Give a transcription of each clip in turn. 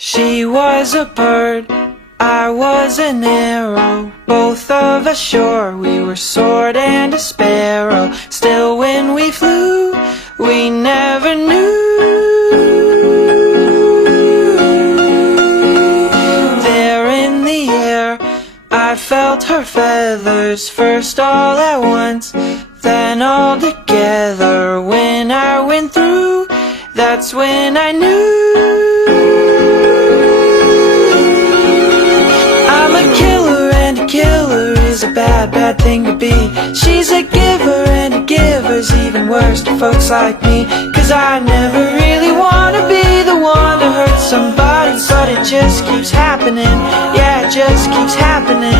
She was a bird, I was an arrow. Both of us sure we were sword and a sparrow. Still when we flew, we never knew. There in the air, I felt her feathers, first all at once, then all together. When I went through, that's when I knew. I'm a killer, and a killer is a bad, bad thing to be. She's a giver, and a giver's even worse to folks like me. Cause I never really wanna be the one to hurt somebody, but it just keeps happening. Yeah, it just keeps happening.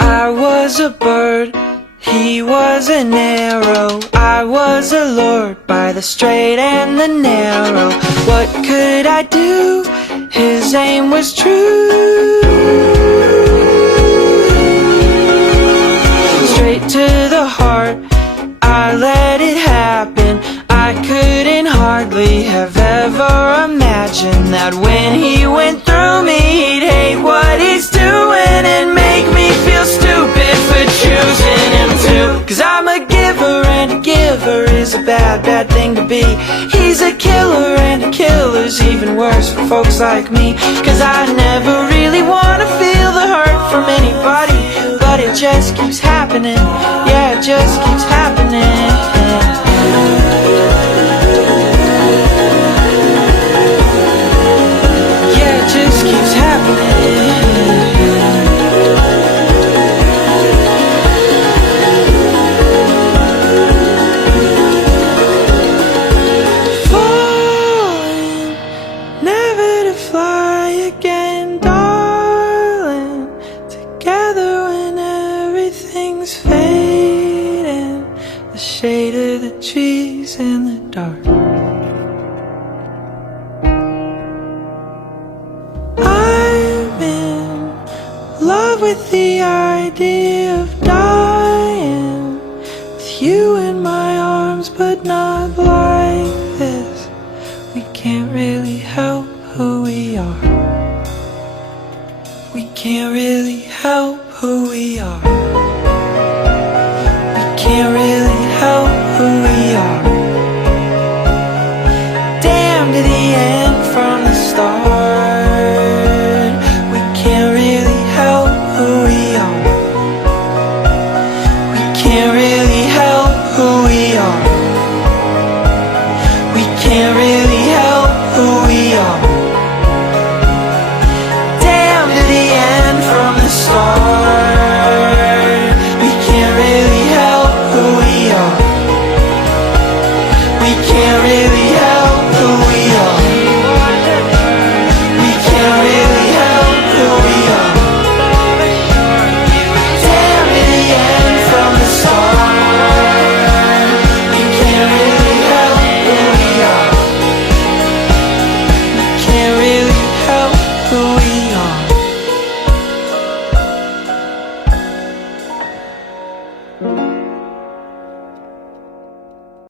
I was a bird, he was an arrow. I was allured by the straight and the narrow. What could I do? His aim was true. Straight to the heart, I let it happen. I couldn't hardly have ever imagined that when he went through me, he'd hate what he's doing and make me feel stupid for choosing him too. Cause I'm a giver, and a giver is a bad, bad thing to be. He's a killer, and a killer's even worse for folks like me. Cause I never really wanna feel the hurt from anybody, but it just keeps happening. Yeah, it just keeps happening. Yeah, it just keeps happening. Fly again, darling. Together when everything's fading, the shade of the trees in the dark. I'm in love with the idea of dying with you in my arms, but not